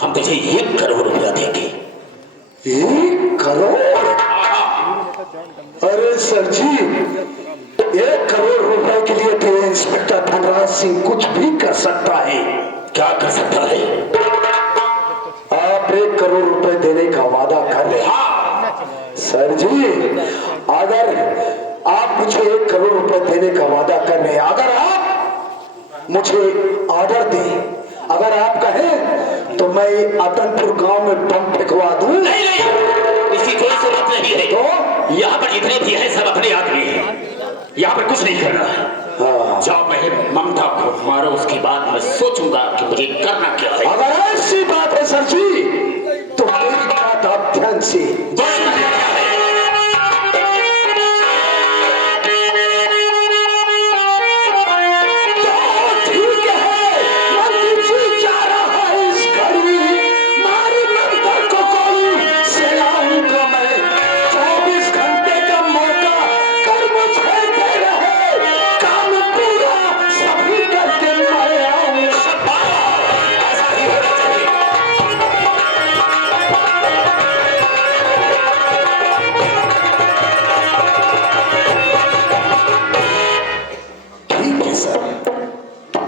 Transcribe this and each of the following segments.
हम तुझे 1 करोड़ रुपया देंगे। 1 करोड़? अरे सर जी, 1 करोड़ रुपए के लिए तो इंस्पेक्टर धनराज सिंह कुछ भी कर सकता है। क्या कर सकता है? आप 1 करोड़ रुपए देने का वादा कर रहे हैं? सर जी, अगर आप मुझे 1 करोड़ रुपए देने का वादा कर रहे हैं, अगर आप मुझे ऑर्डर दें, अगर आप कहें तो मैं अतनपुर गांव में बम फेंकवा दूं। नहीं नहीं, इसकी कोई जरूरत नहीं है। तो यहाँ पर जितने भी हैं सब अपने आदमी हैं, यहाँ पर कुछ नहीं करना है। हाँ। जाओ पहले ममता को मारो, उसके बाद मैं सोचूंगा कि मुझे करना क्या है। अगर ऐसी बात है सर जी तो मेरी बात आप ध्यान से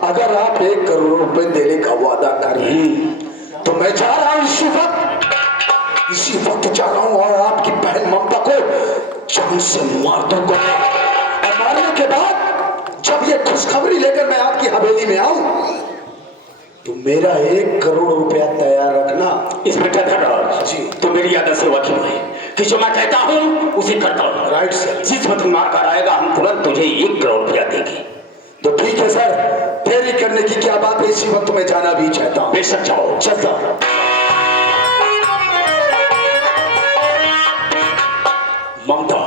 अगर आप 1 करोड़ रुपए देने का वादा कर रहे हैं तो मैं जा रहा हूं इसी वक्त जा रहा हूं और आपकी बहन ममता को जान से मार दूंगा। और मारने के बाद जब ये खुशखबरी लेकर मैं आपकी हवेली में आऊं तो मेरा 1 करोड़ रुपया तैयार रखना। इंस्पेक्टर धनराज जी, तो मेरी आदत से वाकिफ है कि जो मैं कहता हूं उसे करता हूं। Right sir. जिस वक्त मारकर आएगा हम तुरंत तुझे 1 करोड़ रुपया देंगे। तो ठीक है सर, देरी करने की क्या बात है, इसी वक्त मैं जाना भी चाहता हूं। बेशक जाओ। चलता। ममता,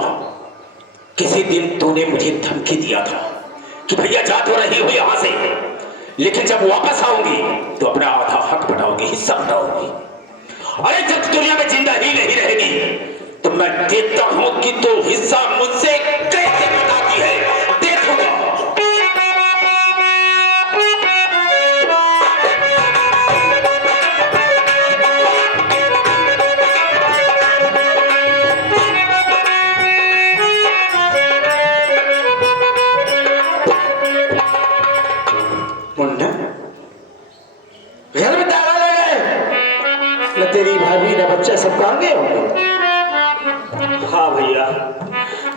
किसी दिन तूने मुझे धमकी दिया था कि भैया जा तो रही हो यहाँ से, लेकिन जब वापस आऊंगी तो अपना आधा हक बटाओगी, हिस्सा बटाओगी। अरे जब दुनिया में जिंदा ही नहीं रहेगी तो मैं देखता हूं कि तू हिस्सा मुझसे कैसे बटाती है, देखूंगा। घर में ताला लगा है न, तेरी भाभी न बच्चा सब कहाँ गए होंगे? हाँ भैया,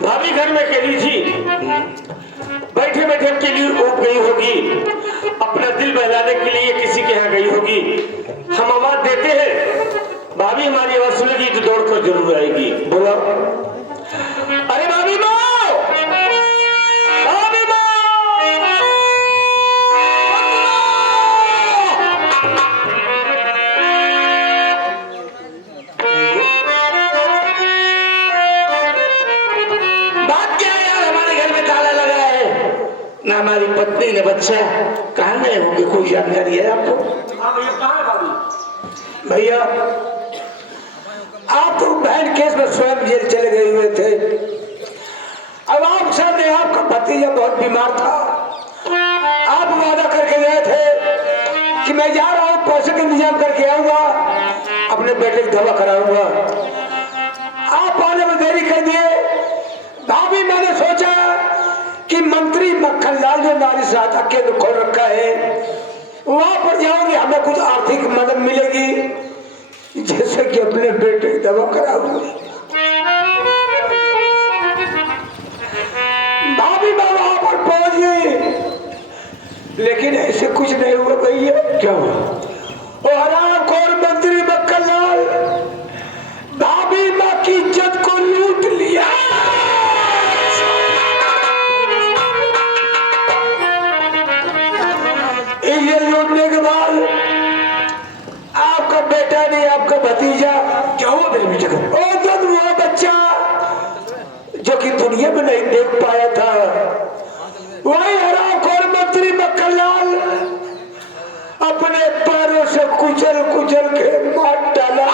भाभी घर में अकेली थी, बैठे बैठे के लिए उठ गई होगी, अपना दिल बहलाने के लिए किसी के यहाँ गई होगी। हम आवाज देते हैं, भाभी हमारी आवाज सुनेगी तो दौड़कर जरूर आएगी। बोला, अरे भाभी माँ, भाभी माँ, ना हमारी पत्नी ने बच्चा कहाँ गए होंगे, कोई जानकारी है आपको? हाँ भैया, कहाँ है भाभी? भैया, आप तो बहन केस में स्वयं जेल चले गए हुए थे। अब आप सामने आपका भतीजा बहुत बीमार था, आप वादा करके गए थे कि मैं जा रहा हूँ, पैसे का इंतजाम करके आऊंगा, अपने बेटे की दवा कराऊंगा। आप आने में देरी कर दिए। भाभी, मैंने सोचा कि मंत्री मक्खनलाल जो नारी सहायता केंद्र खोल रखा है वहां पर जाओगे, हमें कुछ आर्थिक मदद मिलेगी जैसे कि अपने बेटे की दवा कराऊंगी। भाभी मैं वहां पर पहुंच गई, लेकिन ऐसे कुछ नहीं हुआ भैया। क्या हुआ? वो हरामखोर मंत्री मक्खनलाल भाभी माँ की इज्जत को लूट लिया। ये लूटने के बाद आपका बेटा नहीं, आपका भतीजा, क्या हुआ मेरे बेटे को? वो बच्चा जो कि दुनिया में नहीं देख पाया था, वही हरामखोर मंत्री मक्खनलाल अपने पैरों से कुचल कुचल के मार डाला।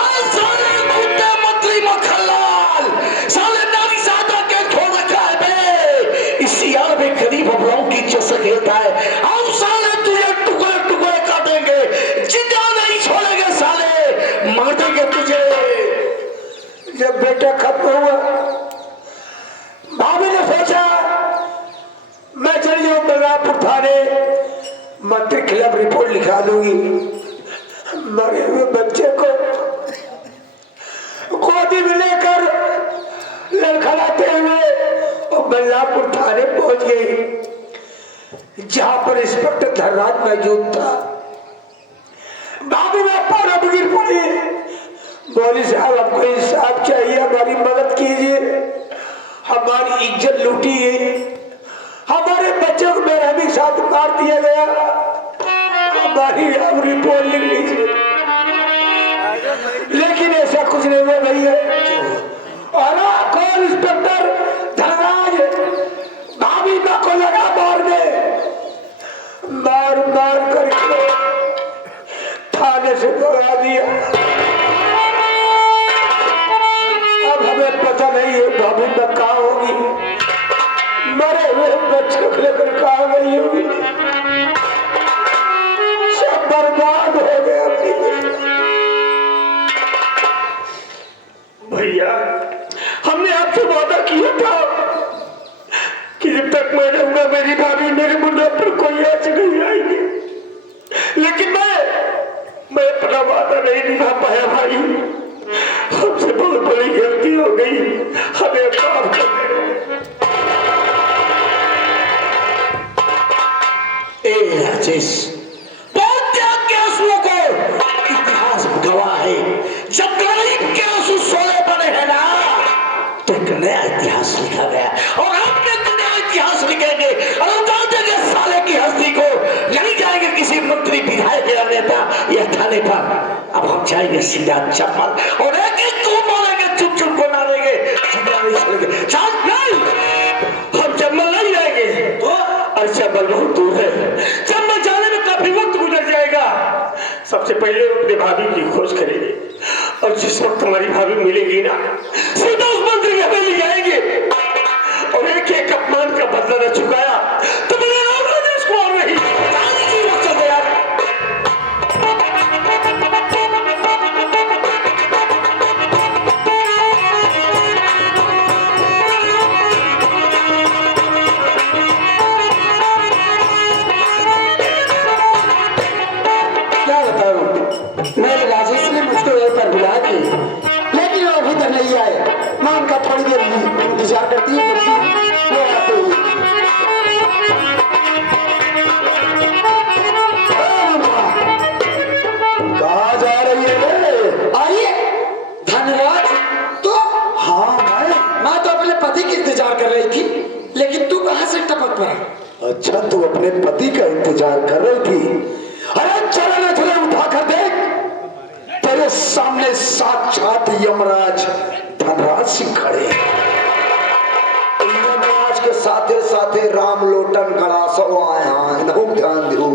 मंत्री मक्खनलाल साले नारी सहायता के छोड़ रखा है बे, इसी यार में गरीब बबलाओं की इज्जत से खेलता है। हम साले तुझे टुकड़े टुकड़े काटेंगे, जिंदा नहीं छोड़ेंगे साले। जब बेटा खत्म हुआ, भाभी ने सोचा मैं चली जाऊं बलरामपुर थाने, मंत्री खिलाफ रिपोर्ट लिखा दूंगी। मरे हुए बच्चे को गोदी में लेकर लड़खड़ाते हुए और बलरामपुर थाने पहुंच गई, जहां पर इंस्पेक्टर धनराज मौजूद था। भाभी में पैरों पर गिर पड़ी, बोली साहब हमको इंसाफ चाहिए, हमारी मदद कीजिए, हमारी इज्जत लूटी गई, हमारे बच्चों को बेरहमी के साथ मार दिया गया, हमारी अब रिपोर्ट लिख लीजिए। लेकिन ऐसा कुछ नहीं हुआ भैया। और कौन इंस्पेक्टर धनराज भाभी माँ को लगा मारने, मार मार करके थाने से भगा दिया। अब हमें पता नहीं है भाभी माँ कहाँ होगी, मरे हुए बच्चों को लेकर कहाँ गई होगी, सब बर्बाद हो गया। भैया हमने आपसे वादा किया था कि जब तक मैं रहूंगा मेरी भाभी मेरे मुंडे पर कोई ऐसे नहीं आएगी, लेकिन मैं अपना वादा नहीं निभा पाया भाई। हमसे बहुत बड़ी गलती हो गई, हमें माफ कर दे। राजेश बहुत त्याग के आंसुओं को इतिहास गवाह है। जब गरीब के आंसू सोने पड़े हैं ना, तो एक नया इतिहास लिखा गया और हम एक नया इतिहास लिखेंगे और उतार देंगे साले की हस्ती को। नहीं जाएंगे किसी मंत्री विधायक या नेता या थाने पर, अब हम जाएंगे सीधा चप्पल और एक एक को बोलेंगे, चुप चुप को ना देंगे, सीधा नहीं चलेंगे। चल नहीं, हम चंबल नहीं जाएंगे और चंबल बहुत दूर है, चंबल जाने में काफी वक्त गुजर जाएगा। सबसे पहले अपने भाभी की खोज करेंगे और जिस वक्त हमारी भाभी मिलेगी ना, सीधा उस मंत्री के हमें ले जाएंगे और एक एक अपमान का बदला न चुकाया तो मेरा नाम राजेश कुमार नहीं। क्या बताऊं, मेरे राजेश ने मुझको यहीं पर बुलाया थी, लेकिन वो अभी तक नहीं आए। मैं उनका थोड़ी देर इंतजार करती हूँ, वो आते ही। कहाँ जा रही है? आइए धनराज। तो हाँ मैं तो अपने पति की इंतजार कर रही थी, लेकिन तू कहाँ से टपक पड़ा? अच्छा तू अपने पति का इंतजार कर रही थी? अरे चलो ना, तुझे उठा कर देख, तेरे सामने साक्षात यमराज धनराज सिंह खड़े। यमराज के साथे साथे राम लोटन गड़ासो आए हैं, ध्यान दो।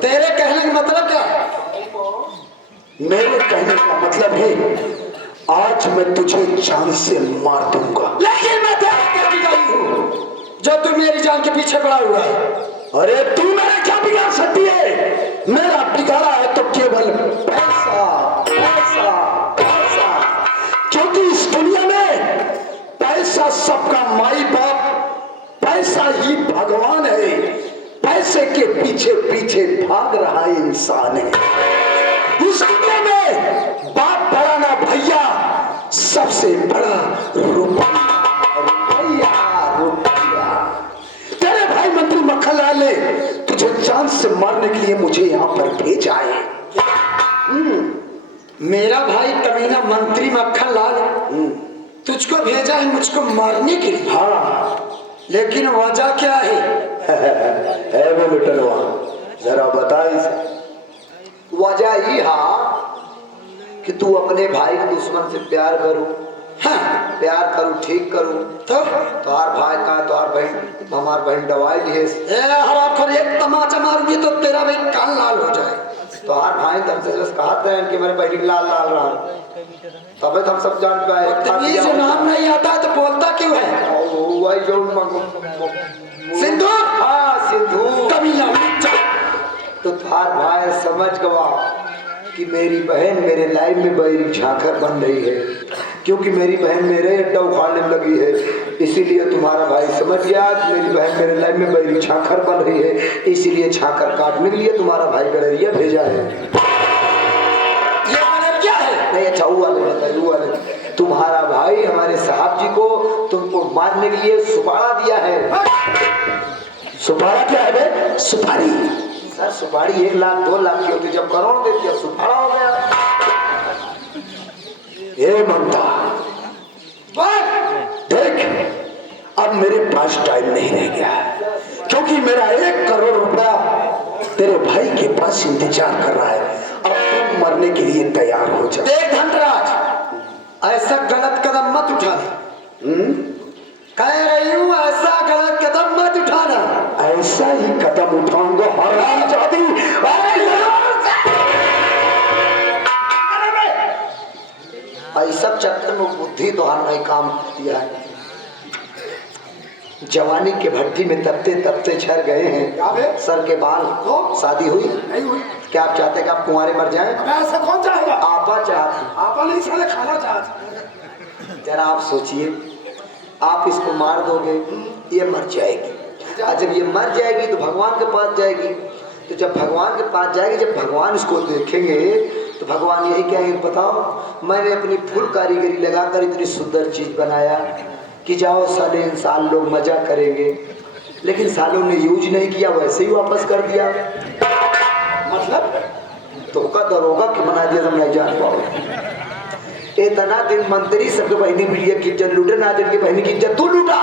तेरे कहने का मतलब क्या? मेरे कहने का मतलब है आज मैं तुझे जान से मार दूंगा। लेकिन मैं तेरा क्या बिगाड़ी हूँ जो तू मेरी जान के पीछे पड़ा हुआ है? अरे तू मेरा क्या बिगाड़ सकती है? मेरा बिगाड़ा है तो केवल पैसा पैसा पैसा, क्योंकि इस दुनिया में पैसा सबका माई बाप, पैसा ही भगवान है। पैसे के पीछे पीछे भाग रहा इंसान है। इस दुनिया में बाप बड़ा ना भैया, सबसे बड़ा रुपया रुपया रुपया। तेरे भाई मंत्री मक्खनलाल ने तुझे जान से मारने के लिए मुझे यहाँ पर भेजा है। मेरा भाई कमीना मंत्री मक्खनलाल तुझको भेजा है मुझको मारने के लिए? हाँ, लेकिन वजह क्या है? वो लुटनवा जरा बता इसे। वजह ही कि तू अपने भाई के दुश्मन से प्यार करूं। हाँ, प्यार करूं, ठीक करूं तो तुहार भाई का तुहार बहन हमार बहन दवाई लिए एक तमाचा मारूंगी तो तेरा भाई कान लाल हो जाए। तुहार भाई तुमसे बस कहते हैं कि मेरे बहन लाल लाल रहा, तब हम सब जान पाए। ये नाम नहीं आता है तो बोलता क्यों है? वही जो सिंधु। हाँ सिंधु कमीना। तो तुहार भाई समझ गवा कि मेरी बहन मेरे लाइफ में बड़ी झांकर बन रही है। क्योंकि मेरी बहन मेरे अड्डा उखाड़ने में लगी है, इसीलिए तुम्हारा भाई समझ गया आज मेरी बहन मेरे लाइन में बैरी छाखर बन रही है, इसीलिए छाखर काटने के लिए तुम्हारा भाई गड़रिया भेजा है। ये गड़रिया है? नहीं, अच्छा वो वाले बताइए, वो वाले। तुम्हारा भाई हमारे साहब जी को तुमको मारने के लिए सुपारा दिया है। सुपारा क्या है बे? सुपारी सर, सुपारी 1 लाख 2 लाख की होती, जब करोड़ देती है सुपारा हो गया। ये ममता देख, अब मेरे पास टाइम नहीं रह गया, क्योंकि मेरा 1 करोड़ रुपया तेरे भाई के पास इंतजार कर रहा है। अब तुम मरने के लिए तैयार हो जा। देख धनराज, ऐसा गलत कदम मत उठाना। कह रही हूँ ऐसा गलत कदम मत उठाना। ऐसा ही कदम उठाऊंगा हरामजादी। ऐसा चक्कर में बुद्धि तो हर नहीं काम दिया है। जवानी के भट्टी में तपते तपते झड़ गए हैं सर के बाल। शादी हुई नहीं हुई। क्या आप चाहते कि आप कुंवारे मर जाएं? ऐसा कौन चाहेगा? आपा चाहते। आपा नहीं, साले खाना चाहते। जरा आप सोचिए, आप इसको मार दोगे, ये मर जाएगी, और जब ये मर जाएगी तो भगवान के पास जाएगी। तो जब भगवान के पास जाएगी, जब भगवान इसको देखेंगे तो भगवान यही कहेंगे, बताओ मैंने अपनी फुल कारीगरी लगाकर इतनी सुंदर चीज बनाया कि जाओ साले इंसान लोग मजा करेंगे, लेकिन सालों ने यूज नहीं किया, वैसे ही वापस कर दिया। मतलब धोखा दरोगा कि बना दिया, तुम नहीं जान पाओ। इतना दिन मंत्री सबके बहनी मीडिया की इज्जत लूटे, ना जिनकी बहनी की इज्जत तू लूटा।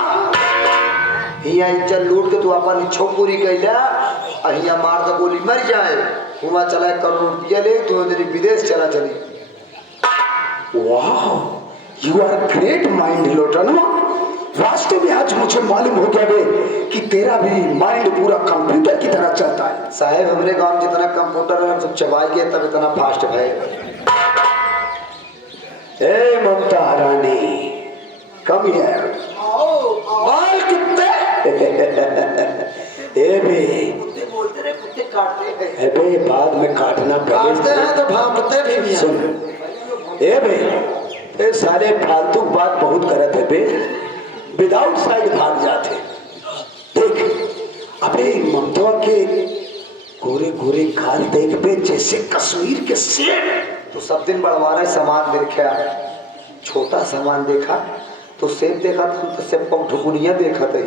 हिया इज्जत लूट के तू अपन इच्छो पूरी कैला, हिया मार दो गोली मर जाए, हुआ चला 1 करोड़ रुपया ले, तू तेरी विदेश चला चली। वाह, यू आर ग्रेट माइंड लोटन। वास्तव में आज मुझे मालूम हो गया बे कि तेरा भी माइंड पूरा कंप्यूटर की तरह चलता है। साहेब हमारे गांव जितना कंप्यूटर है सब चबाई गया, तब इतना फास्ट है। ए ममता रानी, कम हियर। बाल कितने ए बे, कुत्ते बोलते रहे, कुत्ते काटते हैं। ए बे, बाद में काटना काटते हैं तो भागते भी नहीं। सुन ए बे, ए सारे फालतू बात बहुत करत है बे, विदाउट साइड भाग जाते। देख अबे ममता के गोरे गोरे गाल देख बे, जैसे कश्मीर के सेब। तो सब दिन बढ़वाने सामान देखा, छोटा सामान देखा तो सेब देखा, तो सेब को ढुकुनिया देखा था।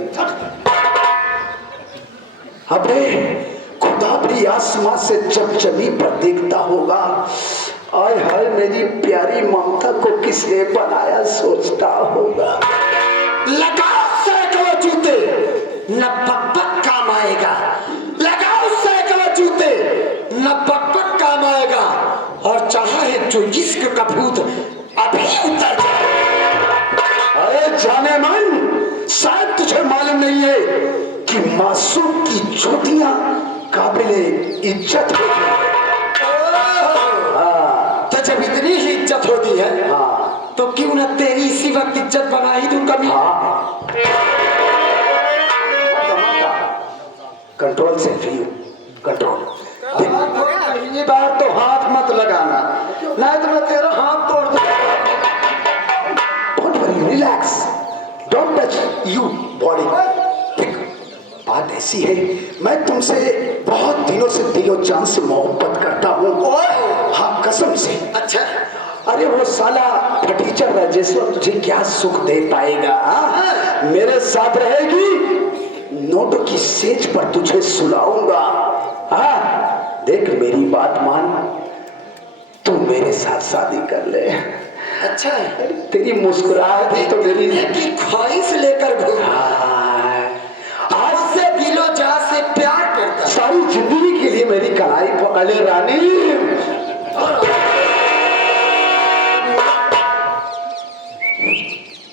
अबे खुदा भी आसमां से चमचमी पर देखता होगा, आय हाय मेरी प्यारी ममता को किसने बनाया सोचता होगा। लगाओ सैकड़ों जूते, न पक काम आएगा। लगाओ सैकड़ों जूते, न पक काम आएगा। और चाहे जो इश्क का भूत अभी उतर जाए। अरे जाने मन, शायद तुझे मालूम नहीं है कि मासूम की चोटियां काबिले इज्जत होती है। तो जब इतनी ही इज्जत होती है, तो क्यों न तेरी इसी वक्त इज्जत बना ही दूं कभी। कंट्रोल से फ्री, कंट्रोल। ये बात तो हाथ मत लगाना, नहीं तो मैं तेरा हाथ तोड़ दूं। Don't worry, relax, don't touch you body. बात ऐसी है, मैं तुमसे बहुत दिनों से दिलो जान से मोहब्बत करता हूँ। हाँ कसम से। अच्छा, अरे वो साला फटीचर राजेश्वर तुझे क्या सुख दे पाएगा। मेरे साथ रहेगी, नोटों की सेज पर तुझे सुलाऊंगा। हाँ देख मेरी बात मान, तू मेरे साथ शादी कर ले। अच्छा तेरी मुस्कुराहट तो मेरी ख्वाहिश लेकर घूम। आज से दिलो जा से प्यार करता, सारी जिंदगी के लिए मेरी कलाई पकड़ ले रानी।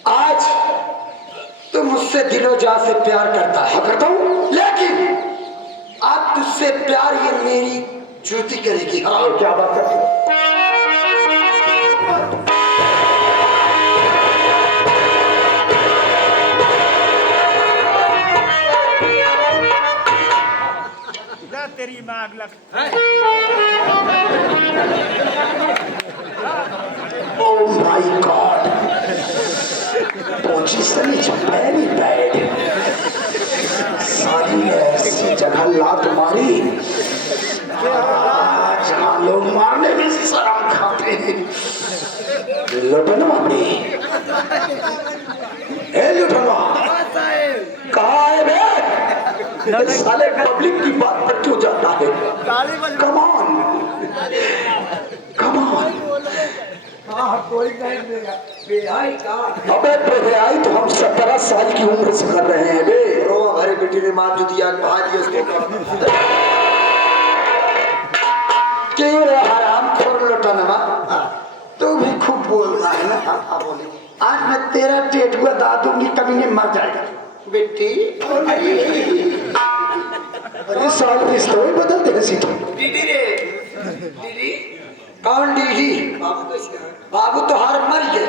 आज तू मुझसे दिलो जा से प्यार करता है। करता हूँ, लेकिन आज तुझसे प्यार ये मेरी जूती करेगी। हाँ क्या बात करती हो? तेरी मांग लग। Oh my God! लुटनवा में ए लुटनवा कहाँ है बे? इस साले पब्लिक की बात पर क्यों जाता है? कम ऑन कोई नहीं देगा बेहाई का। अबे बेहाई तो हम 17 साल की उम्र से कर रहे हैं बे। रोवा भरे बेटी ने मार जो दिया भाजी उसको क्यों रे हराम खोर लुटनवा? तू भी खूब बोलता है ना। बोले आज मैं तेरा टेटुआ दादू की कमी में मर जाएगा बेटी अरे साल रिश्ते ही बदलते हैं सीधे। दीदी रे दीदी कौन दीदी? बाबू तो हार मर गए।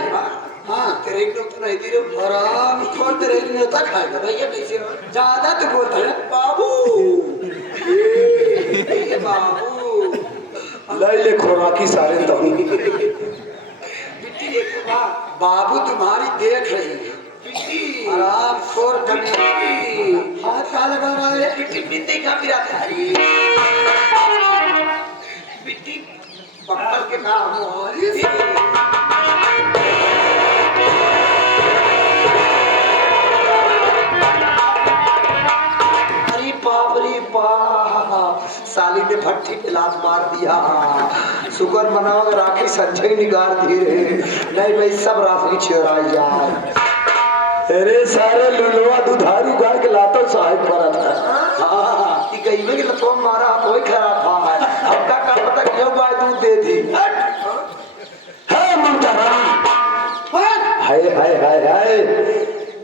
हाँ तेरे एक लोग तो नहीं दे रहे हराम खोर तेरे एक नेता खाएगा भैया कैसे ज्यादा तो बोलता है बाबू ये बाबू लय ले खोराकी सारे तो बिट्टी देखो बाबू तुम्हारी देख रही है बिट्टी आराम खोर कमी हाथ कहाँ लगा रहा है बिट्टी बिट्टी कहाँ गिराता है बिट्टी पकड़ के काम अरे बाप रे बाप साली ने भट्टी पे लात मार दिया। शुक्र मनाओ राखी संजय निगार धीरे नहीं भाई सब राखी छेड़ा जाए। अरे सारे लुलवा दुधारू गाय के लातो सहायक पड़ा था। हाँ कहीं में तो मारा कोई खराब है अब का पता क्यों बाय दूध दे दी है ममता रानी। हाय हाय हाय हाय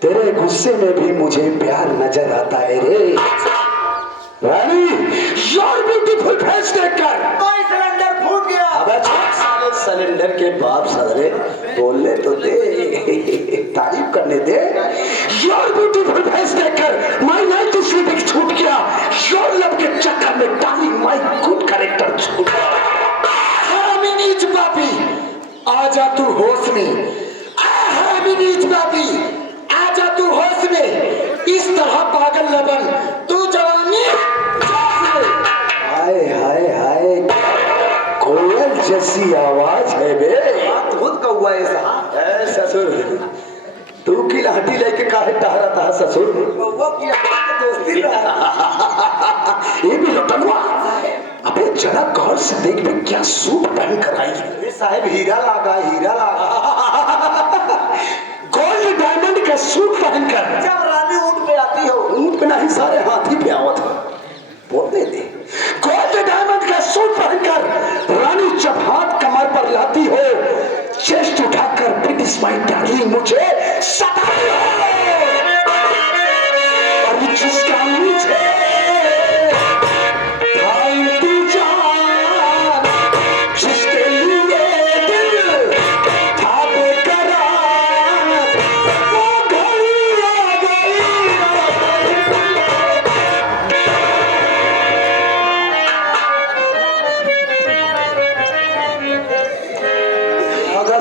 तेरे गुस्से में भी मुझे प्यार नजर आता है रे रानी। योर ब्यूटीफुल फेस देखकर सिलेंडर फूट गया। अबे साले सिलेंडर के बाप सदरे बोलने तो दे तारीफ करने दे। योर ब्यूटीफुल फेस देखकर माय नाइट स्लीपिंग छूट गया। योर लव के चक्कर में डार्लिंग माय गुड कैरेक्टर छूट गया। नीच पापी आजा तू होश में। नीच पापी आजा तू होश में। इस तरह पागल न बन तू जवानी। हाय हाय हाय कोयल जैसी आवाज है बे। खुद का हुआ ऐसा ससुर तू की लाठी लेके काहे टहरा था ससुर? वो की दोस्ती ये भी लटनवा। अबे जरा गौर से देख भी क्या सूट पहन कर आई है। साहब हीरा लगा गोल्ड डायमंड का सूट पहनकर जब रानी ऊंट पे आती हो ऊंट पे नहीं सारे हाथी पे आवत है। बोलने दे। गोल्ड डायमंड का सूट पहनकर रानी जब हाथ कमर पर लाती हो चेस्ट उठाकर ब्रिटिश माई डार्लिंग मुझे सताती हो और जिसका मुझे भाईती जान जिसके लिए दिल था बेकरार वो घड़ी आ गई।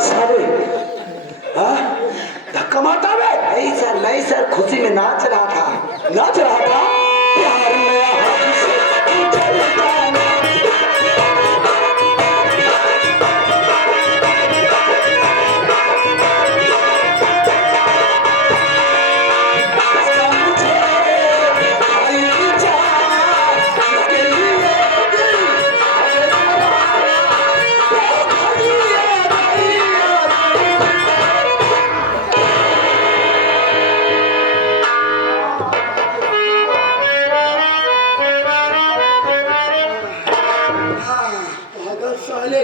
सारे धक्का मारता है। नहीं सर खुशी में नाच रहा था प्यार में हाथ से चलता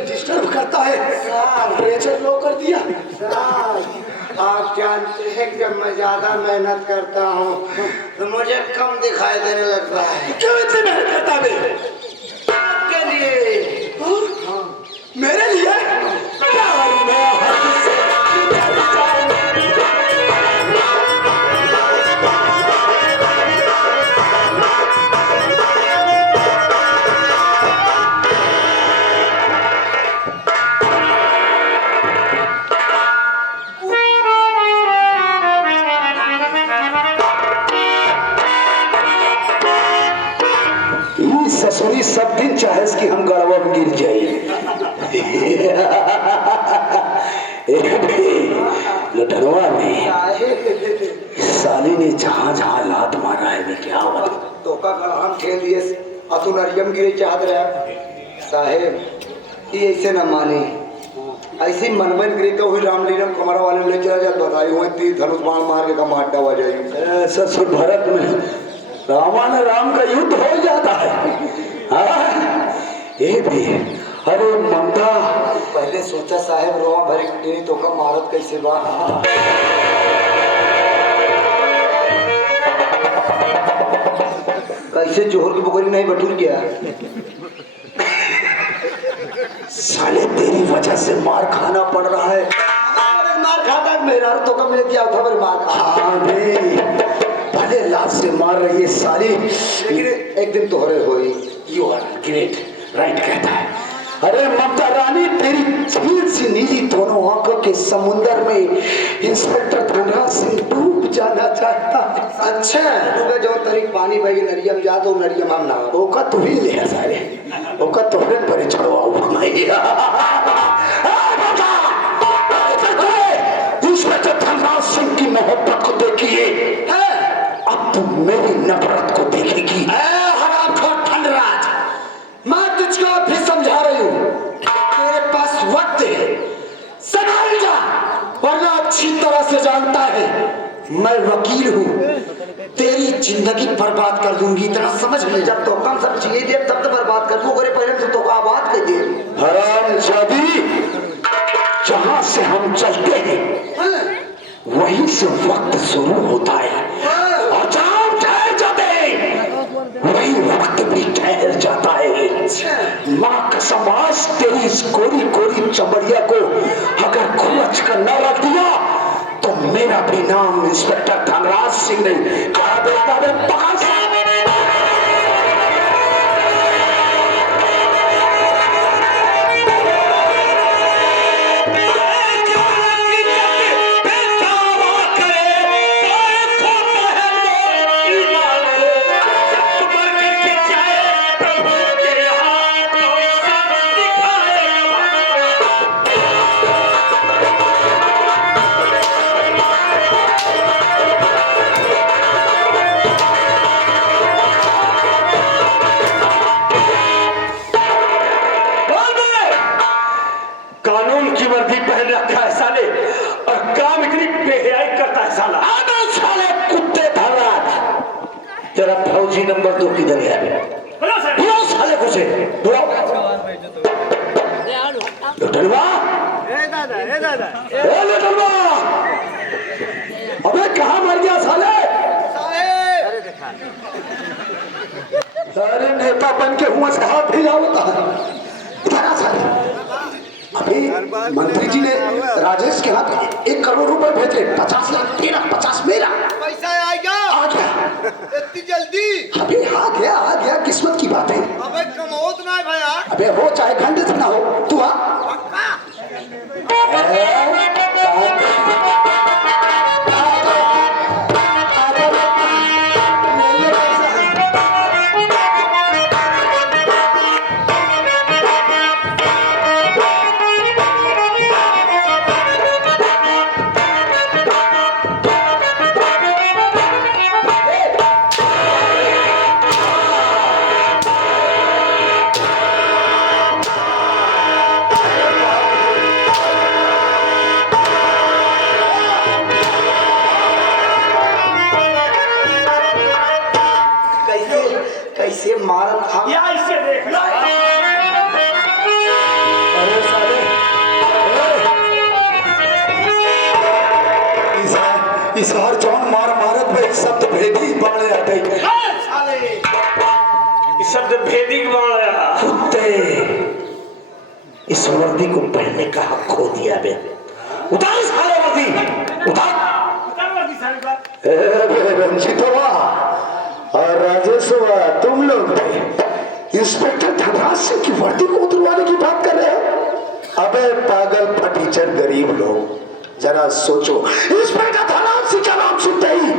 डिस्टर्ब करता है। प्रेशर लो कर दिया। आप जानते हैं जब मैं ज्यादा मेहनत करता हूँ तो मुझे कम दिखाई देने लगता है। क्यों इतनी मेहनत करता है? आपके लिए मेरे लिए प्यार में हाथ से ससुरी सब दिन चाहे कि हम गड़बड़ गिर जाए। जहां जहां लात मारा है वे क्या हुआ? तो का गड़ाम खेल दिए अतु नरियम गिरे चाहत रहा साहेब ये ऐसे न माने ऐसी मनमन गिरी तो हुई रामलीला कमरा वाले ले चला जात बताई हुई तीर धनुष बाण मार के का माटा हो जाएगी। ससुर भरत में रावण राम का युद्ध हो जाता है। हाँ? ये भी है। अरे ममता पहले सोचा साहेब रोआ भरी कुटी तो का मारत कैसे बा। कैसे जोहर की बकरी नहीं बटूर गया। साले तेरी वजह से मार खाना पड़ रहा है। मार खाता है मेरा तो कम ले क्या उठा मेरे मार खा। हाँ रे भले लात से मार रही है साली, लेकिन एक दिन तोहरे होई। यू आर ग्रेट राइट कहता है। अरे ममता रानी तेरी झील सी नीली दोनों आंखों के समुंदर में इंस्पेक्टर धनराज सिंह डूब जाना चाहता है। अच्छा डूबे जो तरीक पानी बह नरियम जा तो नरियम हम ना ओका तू ही ले है सारे ओका तोहरे पर चढ़वाओ मैया। इंस्पेक्टर धनराज सिंह की मोहब्बत को देखिए, अब तुम मेरी नफरत को देखेगी। हरामखोर धनराज मैं तुझको भी समझा रही हूँ तेरे पास वक्त है संभाल जा वरना अच्छी तरह से जानता है मैं वकील हूँ तेरी जिंदगी बर्बाद कर दूंगी इतना समझ ले। जब तो कम सब चाहिए दे तब तो बर्बाद कर दूँ पहले से तो आबाद कर दे। हरामजादी जहां से हम चलते हैं वहीं से वक्त शुरू होता है और जहां ठहर जाते हैं वही वक्त भी ठहर जाता है। माँ कसम आज तेरी इस कोरी कोरी चमड़िया को अगर खोज कर न रख दिया तो मेरा भी नाम इंस्पेक्टर धनराज सिंह नहीं कहा बेटा ने पकड़ तेरा फौजी नंबर 2 किधर है? बुलाओ साले को से बुलाओ। लुटलवा लुटलवा अबे कहाँ मर गया साले? सारे नेता बन के हुआ से हाथ हिलावता है। अभी मंत्री जी ने राजेश के हाथ 1 करोड़ रुपए भेजे 50 लाख तेरा 50 मेरा पैसा आ गया इतनी जल्दी। अबे आ गया किस्मत की बात है। अबे कमौत ना है भैया। अबे हो चाहे घंटे से ना हो तू आ। कैसे मारम खा या इसे देख अरे साले इस हर जौन मारत में शब्द भेदी बाणे आ गई। साले इस शब्द भेदी बाणा कुत्ते इस वर्दी को पहनने का हक खो दिया बे। उतार साले वर्दी उतार। रंजितवा और राजेशवा तुम लोग इंस्पेक्टर धनराज सिंह की वर्दी को उतरवाने की बात कर रहे हो? अबे पागल फटीचर गरीब लोग जरा सोचो, इंस्पेक्टर धनराज सिंह का नाम सुनते ही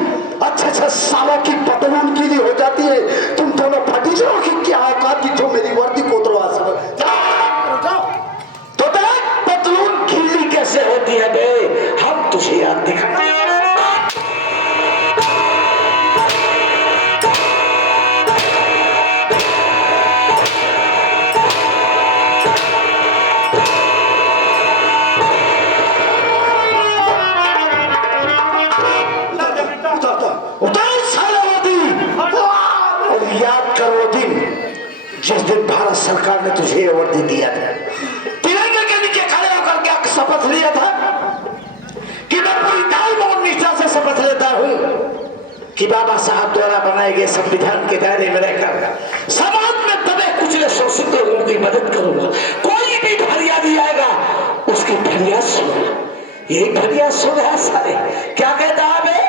अच्छे सालों की पतलून गीली हो जाती है। तुम दोनों फटीचरों की क्या औकात की जो मेरी वर्दी को उतरवा सको? तो पतलून गीली कैसे होती है बे? हम तुझे याद दिखाते हैं। सरकार ने तुझे अवधि दिया था, तिरंगे के नीचे खड़े होकर क्या शपथ लिया था कि मैं पूरी दाल और निष्ठा से शपथ लेता हूं कि बाबा साहब द्वारा बनाए गए संविधान के दायरे में रहकर समाज में दबे कुचले शोषित लोगों की मदद करूंगा। कोई भी फरियादी आएगा उसकी फरियाद सुनूंगा। यही फरियाद सुन रहा सारे। क्या कहता है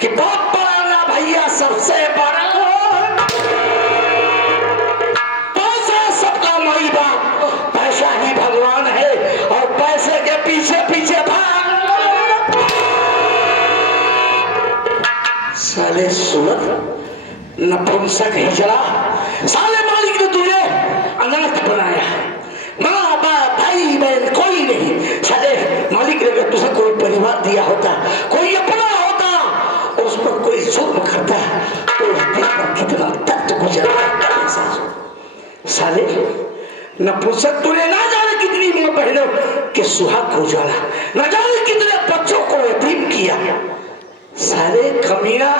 कि बहुत बड़ा ना भैया सबसे बड़ा, पैसा सबका माई बाप, पैसा ही भगवान है और पैसे के पीछे पीछे भाग। साले सुअर नपुंसक हिजड़ा, साले मालिक ने तुझे अनाथ बनाया। माँ बाप भाई बहन कोई नहीं। साले मालिक ने अगर तुझे कोई परिवार दिया होता, कोई अपना होता और उस पर कोई जुल्म करता तो कितना दर्द गुजरता। साले नपुंसक तूने ना जाने कितनी माँ बहनों के सुहाग को उजाला, न जाने कितने बच्चों को यतीम किया। सारे कमीना,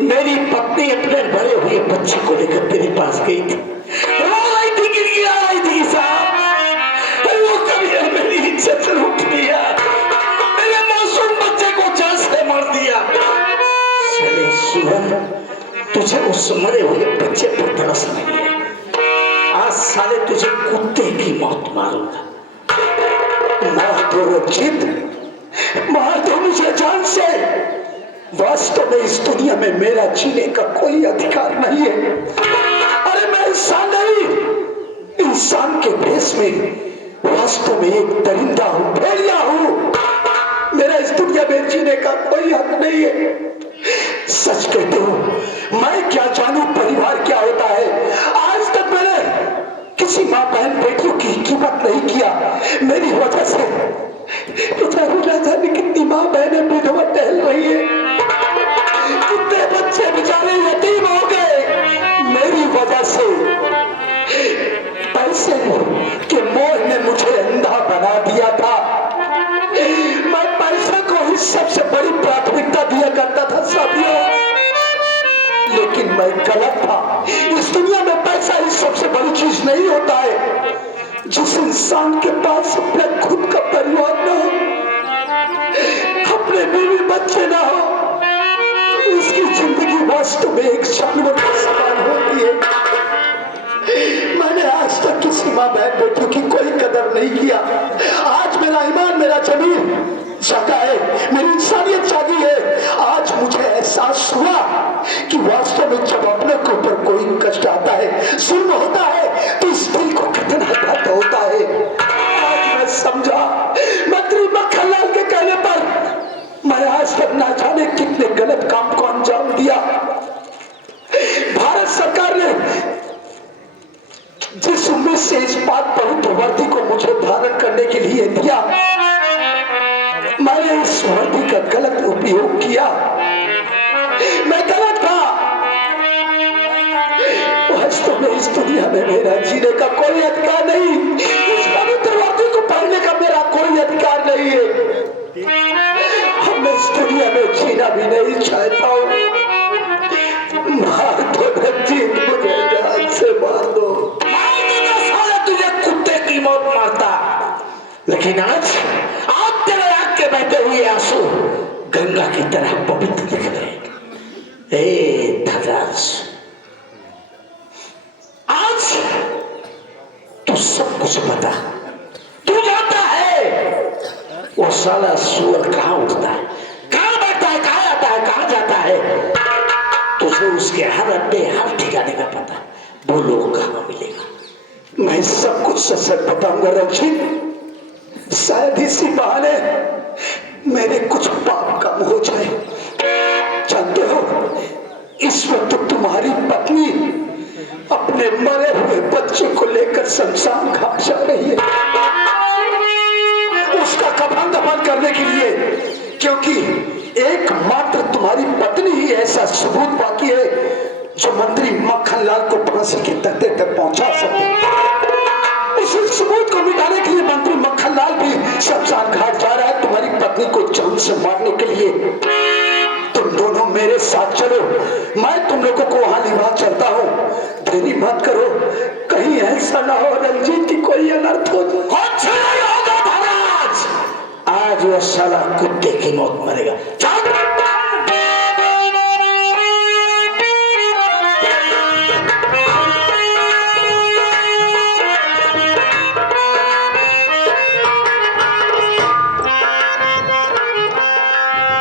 मेरी पत्नी अपने बड़े हुए बच्चे को लेकर तेरे पास गई थी, रो रही थी, गिड़गिड़ा रही थी साहब। वो कमीना मेरी इज्जत लूट लिया, मेरे मासूम बच्चे को जान से मार दिया। साले सुअर, तुझे उस मरे हुए बच्चे पर तरस नहीं है। आज साले तुझे कुत्ते की मौत मारूंगा। मार दो रंजीत, मार दो मुझे जान से। वास्तव में इस दुनिया में मेरा जीने का कोई अधिकार नहीं है। अरे मैं इंसान नहीं, इंसान के भेष में वास्तव में एक दरिंदा हूं, भेड़िया हूं। मेरा इस दुनिया में जीने का कोई हक नहीं है। सच कहते हो, मैं क्या जानूं परिवार क्या होता है। आज तक मैंने किसी माँ बहन बेटियों की कीमत नहीं किया। मेरी वजह से ना जाने कितनी माँ बहने विधवा टहल रही है, कितने बच्चे बेचारे यतीम हो गए मेरी वजह से। पैसे के मोह ने मुझे अंधा बना दिया था। मैं पैसे को ही सबसे बड़ी प्राथमिकता दिया करता था साथियों, लेकिन मैं गलत था। इस दुनिया में पैसा ही सबसे बड़ी चीज नहीं होता है। जिस इंसान के पास अपने खुद का परिवार ना हो, अपने बीवी बच्चे ना हो, उसकी जिंदगी वास्तव में एक जानवर का समान होती है। मैंने आज तक किसी माँ बहन बेटियों की कोई कदर नहीं किया। आज मेरा ईमान, मेरा जमीन जागा है, मेरी इंसानियत जागी है। आज मुझे एहसास हुआ कि वास्तव में जब अपने के ऊपर कोई कष्ट आता है, जुल्म होता है, तो इस दिल को कितना दर्द होता है। आज मैं समझा, मंत्री मक्खनलाल के कहने पर मैं आज तक ना जाने कितने गलत काम को अंजाम दिया। भारत सरकार ने जिस उम्मीद से इस पाक पवित्र वर्दी को मुझे धारण करने के लिए दिया, मैंने इस वर्दी का गलत उपयोग किया। मैं गलत था। वास्तव में इस दुनिया में मेरा जीने का कोई अधिकार नहीं, इस पवित्र वर्दी को पहनने का मेरा कोई अधिकार नहीं है। हम इस दुनिया में जीना भी नहीं चाहता हूं। मार दो रंजीत, मुझे जान से मार दो। साला तुझे कुत्ते की मौत मारता, लेकिन आज तेरे आंख के बहते हुए आंसू गंगा की तरह पवित्र दिख रहे। ए धर्राज, आज तू सब कुछ बता। तू जानता है वो साला सुअर कहाँ उठता है, कहाँ बैठता है, कहाँ आता है, कहाँ जाता है। तुझे उसके हर अड्डे, हर ठिकाने का पता। वो लोग कहाँ मिलेगा। मैं सब कुछ सच बताऊंगा रंजीत। शायद इसी बहाने मेरे कुछ पाप कम हो जाए। जानते हो, इस वक्त तुम्हारी पत्नी अपने मरे हुए बच्चे को लेकर शमशान घाट जा रही है, उसका कफन दफन करने के लिए, क्योंकि एकमात्र तुम्हारी पत्नी ही ऐसा सबूत बाकी है जो मंत्री मक्खनलाल को फांसी के तख्ते तक पहुंचा सके। इस सबूत को मिटाने के लिए मंत्री मक्खनलाल भी शमशान घाट जा रहा है तुम्हारी पत्नी को जान से मारने के लिए। तुम दोनों मेरे साथ चलो, मैं तुम लोगों को वहां निभा चलता हूं। देरी मत करो, कहीं कहीं ऐसा ना हो रंजीत की कोई अनर्थ हो जाए। कुछ नहीं होगा महाराज। आज वो साला कुत्ते की मौत मरेगा। चल